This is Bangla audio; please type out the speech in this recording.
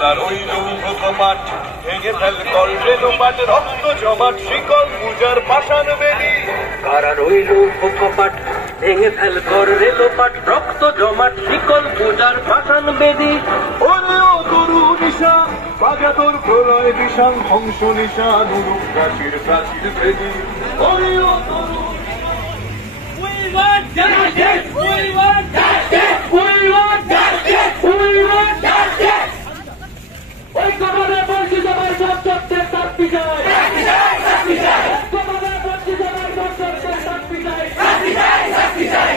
কারা রইল কপাট ভেঙে ফেল কল রেলোপাট রক্ত জমাট শিকল পূজার পাষাণ বেদি কারা রইল কপাট ভেঙে ফেল কর রেলোপাট রক্ত জমাট শিকল পূজার পাষাণ বেদি ওরে ও তরু নিশা বাজা তোর প্রলয় বিশাল ধ্বংস নিশা নুরুক প্রাচীর প্রাচীর বেদি ওরে ও তরু We want justice! We want justice! We want justice! We want justice! ঐক্যভাবে বঞ্চিত আমার বঞ্চকদের শাস্তি চাই! শাস্তি চাই! শাস্তি চাই! ঐক্যভাবে বঞ্চিত আমার বঞ্চকদের শাস্তি চাই! শাস্তি চাই! শাস্তি চাই!